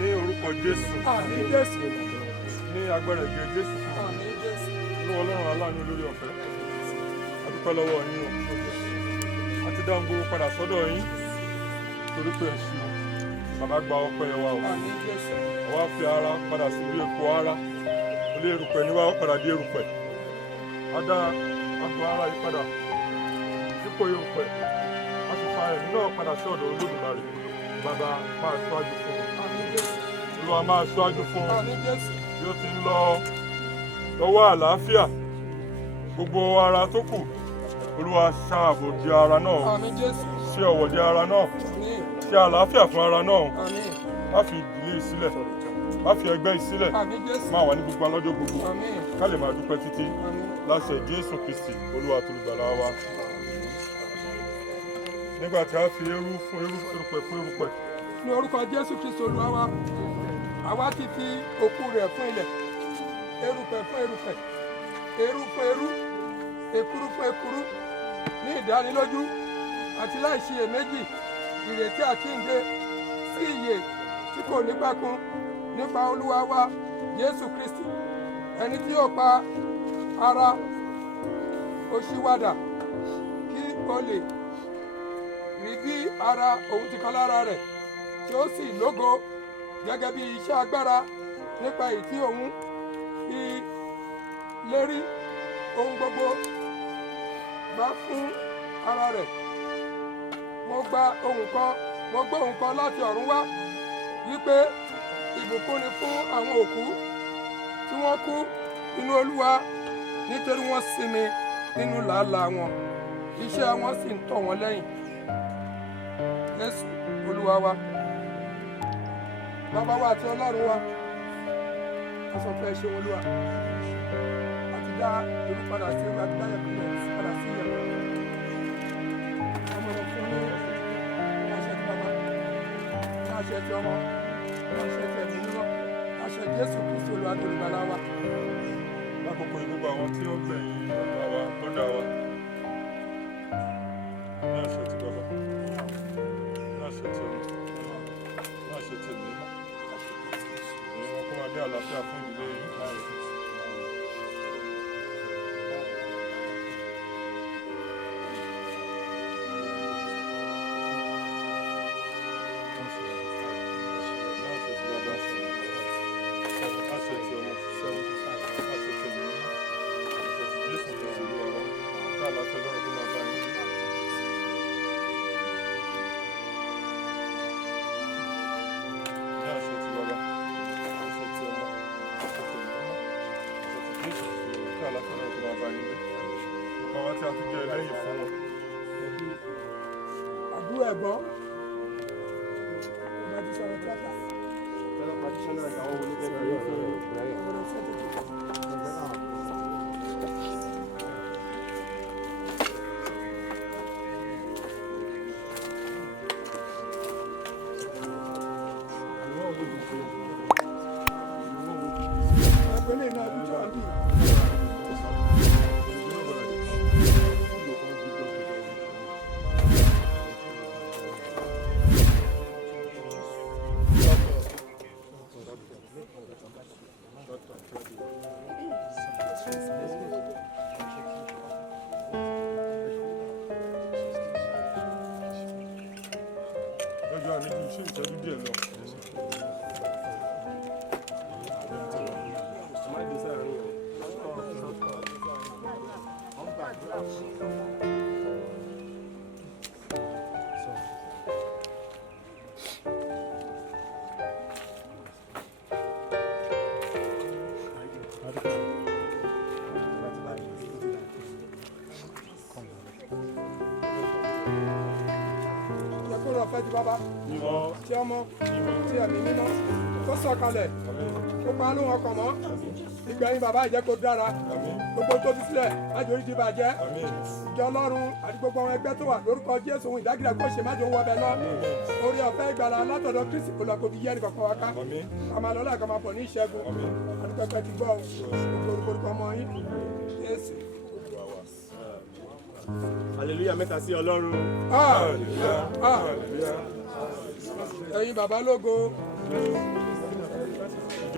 Ní orúkọ Jésù. Àmín Jésù. Ní agbára ìgbé Jésù. Àmín Jésù. Olúwa Ọlọ́run aláàánú lórí ọ̀fẹ́. A dúpẹ́ lọ́wọ́ yín o. A ti dá gbogbo padà sọ́dọ̀ yín. Torí pé ẹ̀sìn bàbá gba ọpẹ́ wa o. Àmín Jésù. Àwa fi ara padà sí ilé epo ara. Ilé erùpẹ̀ ni wá ó padà di erùpẹ̀. A dá agbọ̀ ara yìí padà dípò erùpẹ̀. A sì fa ẹ̀mí náà padà sí ọ̀dọ̀ Olódùmarè. Bàbá máa ṣáájú fún un. Olúwa máa ṣáájú fún un. Bí ó ti ń lọ lọ́wọ́ àlàáfíà gbogbo ara tó kù Olúwa ṣààbò di ara náà. Ṣe ọ̀wọ̀ di ara náà. Ṣe àlàáfíà fún ara náà. Má fi ìdílé sílẹ̀. Má fi ẹgbẹ́ sílẹ̀. Máa wà ní gbogbo alọ́jọ́ gbogbo. Ká lè máa dúpẹ́ títí. Láṣẹ Jésù Kristi Olúwa tó lùgbàlà wa. Nígbà tí a fi eérú fún erùpẹ̀ fún erùpẹ̀. Ní orúkọ Jésù Kristi Olúwa wa, àwa ti fi òkú rẹ̀ fún ilẹ̀, erùpẹ̀ fún erùpẹ̀, eérú fún eérú, èkuru fún èkuru, ní ìdánilójú àti láìṣiyèméjì ìrètí àtìǹde sí ìyè tí kò nípẹ̀kun nípa Olúwa wa Jésù Kristi, ẹni tí yóò pa ara òṣìwàdà kí o lè rí bí ara òun ti kan lára rẹ̀ tí ó sì lógo gẹ́gẹ́ bí iṣẹ́ agbára nípa èyí tí òun fi lérí ohun gbogbo bá fún ara rẹ̀. Mo gbọ́ ohùn kan láti ọ̀run wá wípé ìbùkún ni fún àwọn òkú tí wọ́n kú nínú Olúwa nítorí wọ́n sinmi nínú làálàá wọn, iṣẹ́ wọn sì ń tọ̀ wọ́n lẹ́yìn. Jésù Olúwa wa, bàbá wa àti Ọlọ́run wa, a sọ pé ẹ ṣeun Olúwa, àti dá ìlú padà sí ìgbà tí báyọ̀ pínlẹ̀ padà sí ìyẹ̀wò. Ọmọ rẹ̀ fún ní àṣẹ ti bàbá, àṣẹ ti ọmọ, àṣẹ ti ẹ̀mí mímọ́, àṣẹ Jésù Kristi Olúwa tó lùgbàlà wa. Lákòókò gbogbo àwọn tí ó gbẹ̀yìn bàbá wa tó dá wa. Ní àṣẹ ti bàbá. Ní àlàáfíà fún ìdílé yìí. Àbúrò ẹ̀gbọ́n ọba ti sọ̀rọ̀ tíátà. Àgbélé náà bí jọ àbí. Lọ́jọ́ àmì kì í ṣe ìtọ́jú díẹ̀ lọ. Ọ̀fẹ́ ti bàbá tí ọmọ tí ẹ̀mí mímọ́ tó sọ̀kalẹ̀ ó pa lóhùn ọkàn mọ́ ìgbẹ̀yìn bàbá ìjẹ́ kó dára kó gbogbo tó fi sílẹ̀ májò orí ti bàjẹ́ Àmín. ìjọ ọlọ́run àti gbogbo àwọn ẹgbẹ́ tó wà lórúkọ Jésù ohun ìdágìrẹ́ kó ṣe májò ń wọbẹ̀ lọ orí ọ̀fẹ́ ìgbàlà látọ̀dọ̀ Kristi kò lọ kó fi yẹ́ nìkan kan wá ká Àmín. àmà lọ́la kan máa pọ̀ ní ìṣẹ́gun àdúgbò ti gbọ́ orúkọ ọmọ yín Jésù. Hallelujah mẹ́ta sí Ọlọ́run. Hallelujah. Hallelujah. Ẹ̀yin bàbá lógo.